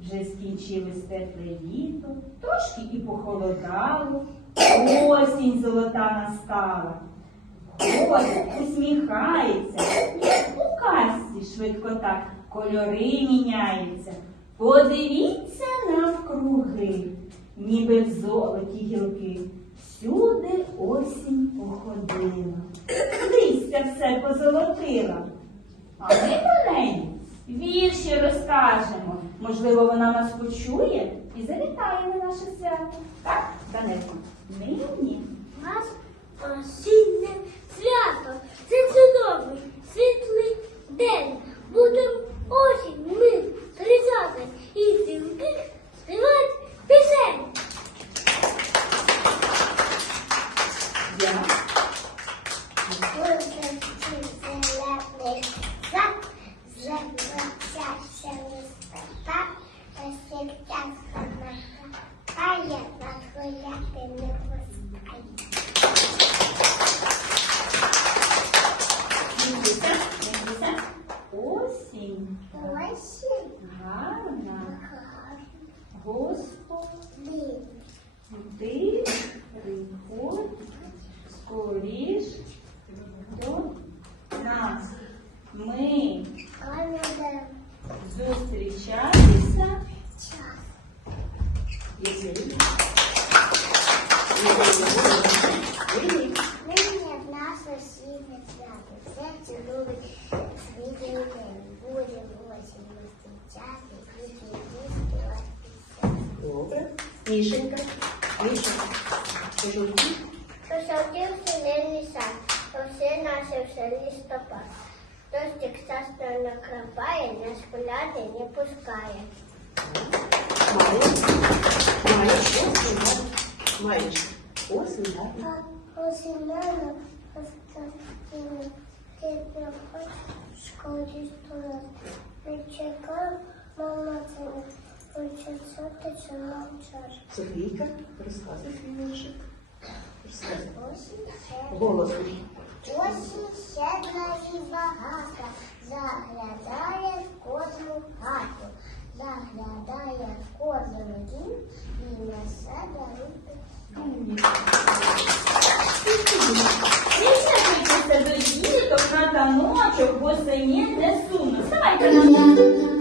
вже скінчилось тепле літо, трошки і похолодало, осінь золота настала. Ходить, усміхається, як у касті швидко так, кольори міняються. Подивіться навкруги, ніби в золоті гілки. Всюди осінь походила. Листя все позолотила, а ми маленькі вірші розкажемо. Можливо, вона нас почує і завітає на наше свято. Так, Данилко? Нині. Нас всі маєш? Осінь, гарна. Осінь гарна. Ти це не хочеться, ти чи мовчаш. Софійка, розказуй свій віршик. Голосу. Осінь щедра і багата, заглядає в кожну хату заглядає в кожен дім і несе дарунки дім. Ти ще до діток на таночок, бо сині не сумно. Давайте на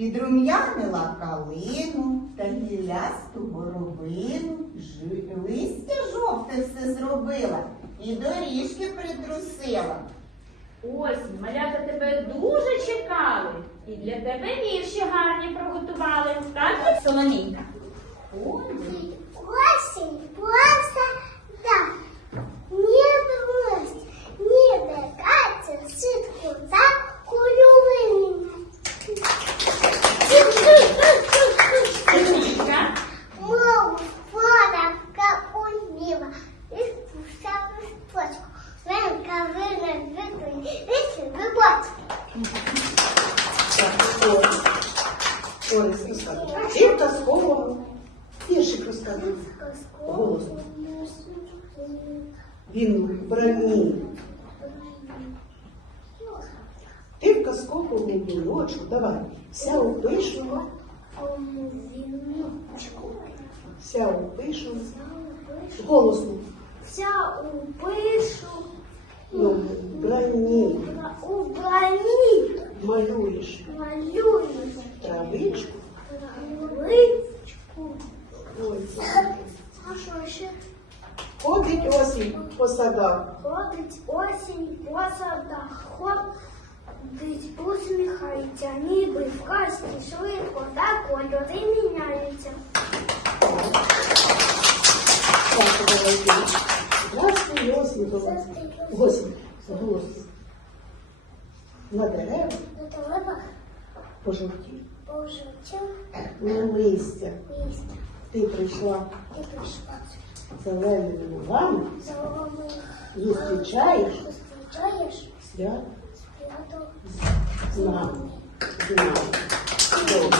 Підрум'янила калину та гіллясту боровину, листя жовте все зробила і доріжки притрусила. Осінь, малята тебе дуже чекали. І для тебе вірші гарні приготували. Так, Соломійка? Ой, Осень просто да. Небо мост, небо катя, ситку за Орис розказує. Він казкового віршик розказує. Голосно. Він в броні. Ти в казковому віночку. Давай. Вся у пишному, вся у пишному. Голосно. Вся у пишу, Ну, в броні у броні малюєш малюю травичку. травичку. Ой, А що ще? Ходить осінь по садах. Ходить осінь по садах, ходить, усміхається, ніби в казці швидко, так кольори міняються. На деревах На деревах пожовті. пожовтів На листя. листя. Ти прийшла І прийшла зеленими ногами, за вами. зустрічаєш Зустрічаєш свят свято з нами. З нами. Добре.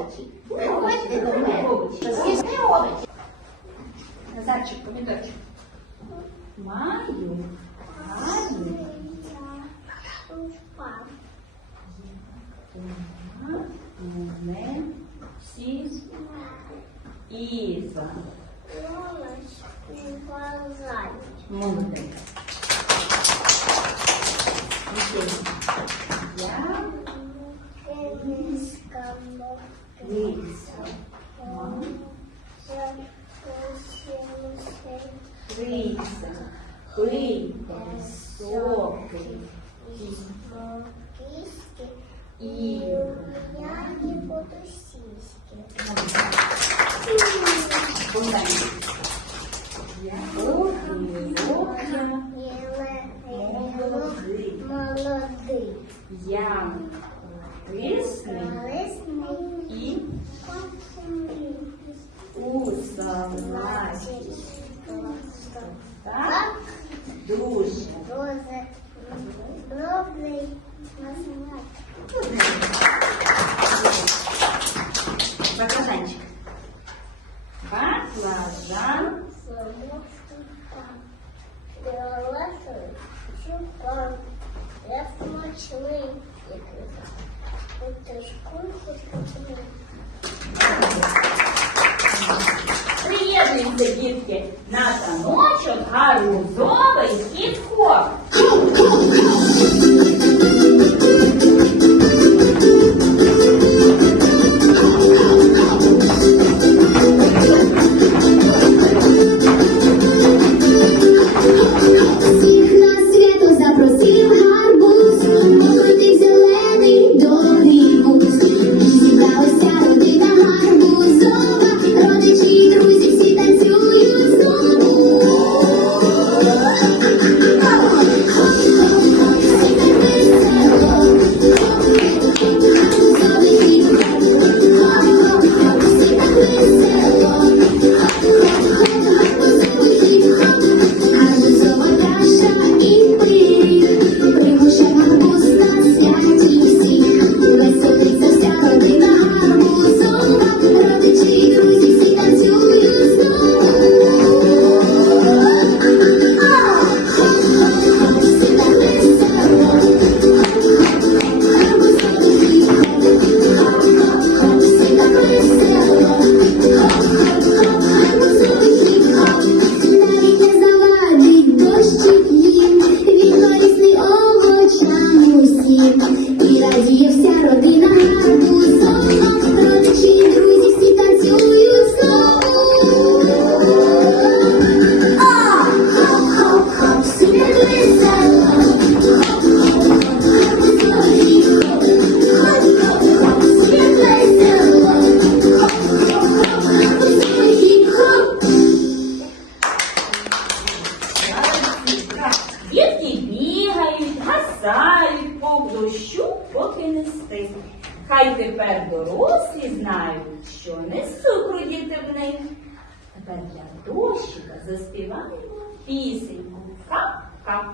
Овочі? Приходьте до мене. Де овочі? Назарчик. Маю гарний мене всі Іза. Молодець. Lisa. One. Лиса. Хлипа. Високий. І. Я не буду сіськи. Молодий. Я. Лисний. Лисний. E ครับ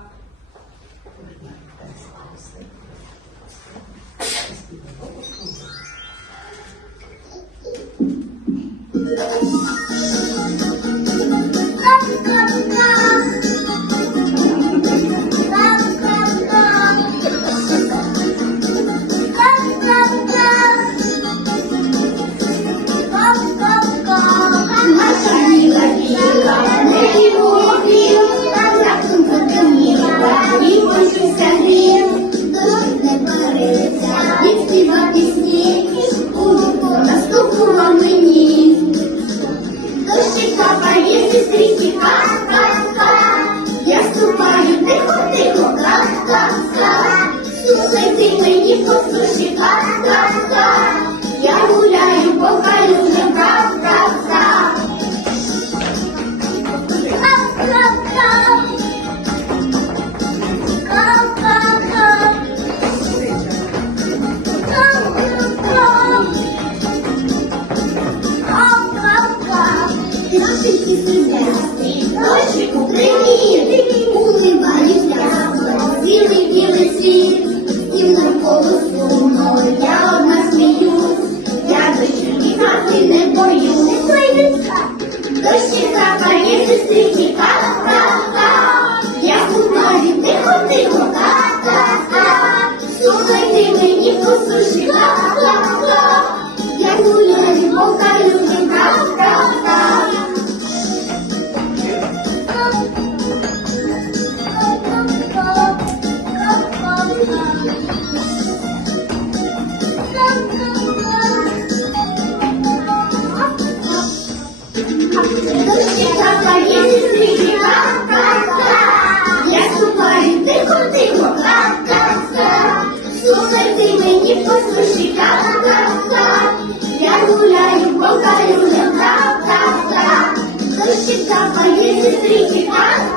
Та твоєї сестричі так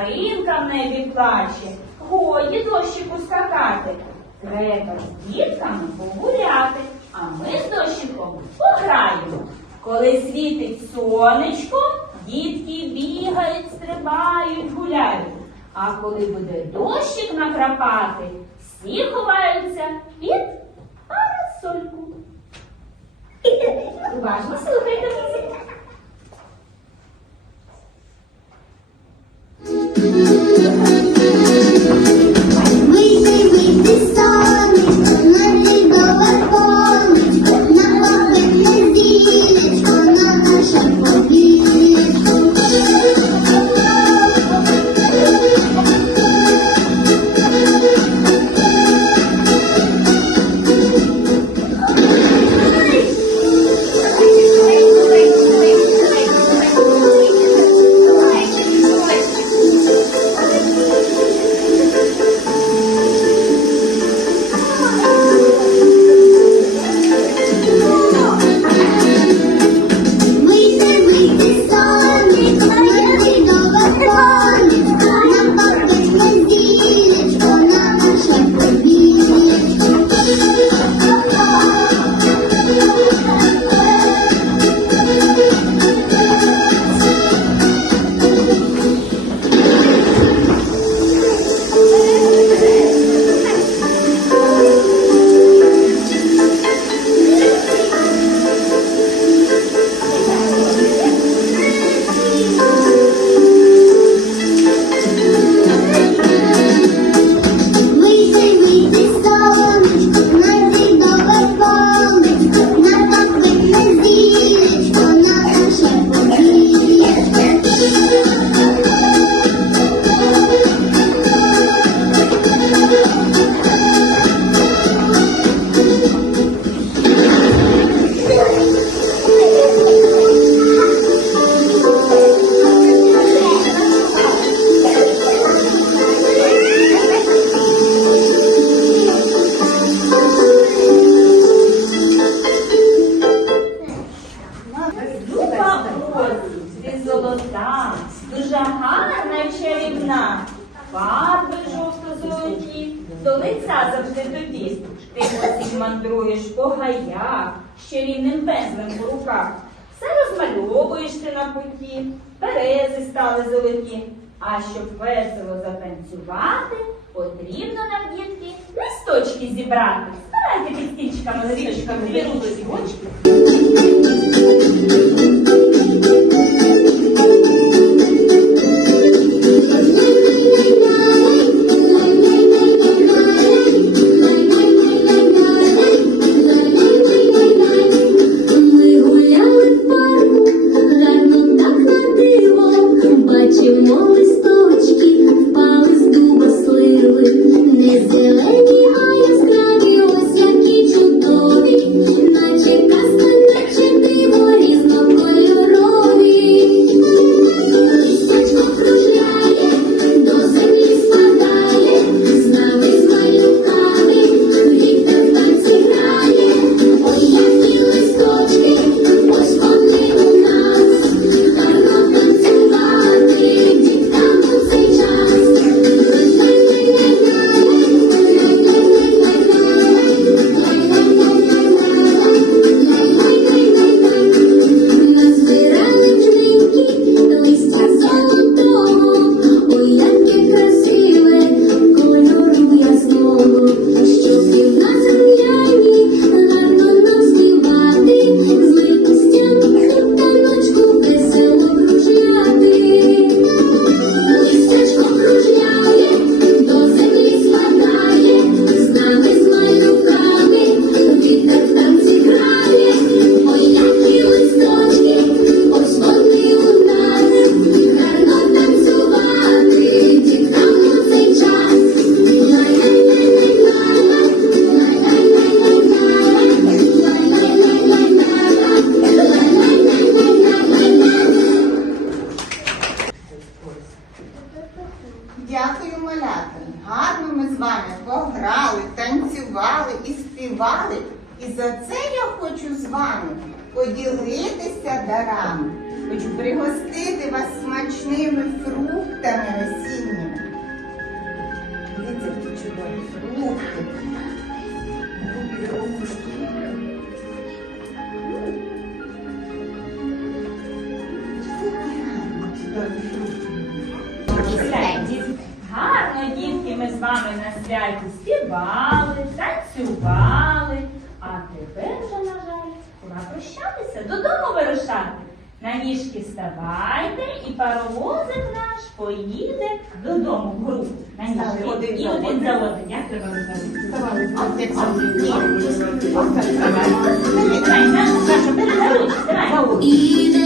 Хмаринка в небі плаче, годі дощику скакати. Треба з дітками погуляти, а ми з дощиком пограємо. Коли світить сонечко, дітки бігають, стрибають, гуляють. А коли буде дощик накрапати, всі ховаються під парасольку. Уважно слухайте музику. Thank you. Там, зірочками, вирубли зірочки. Гарно, дітки, ми з вами на святі співали, танцювали. А тепер вже, на жаль, пора прощатися, додому вирушати. На ніжки ставайте і паровозик наш поїде додому в групу. На ніжки. І один за один. Як треба робити? E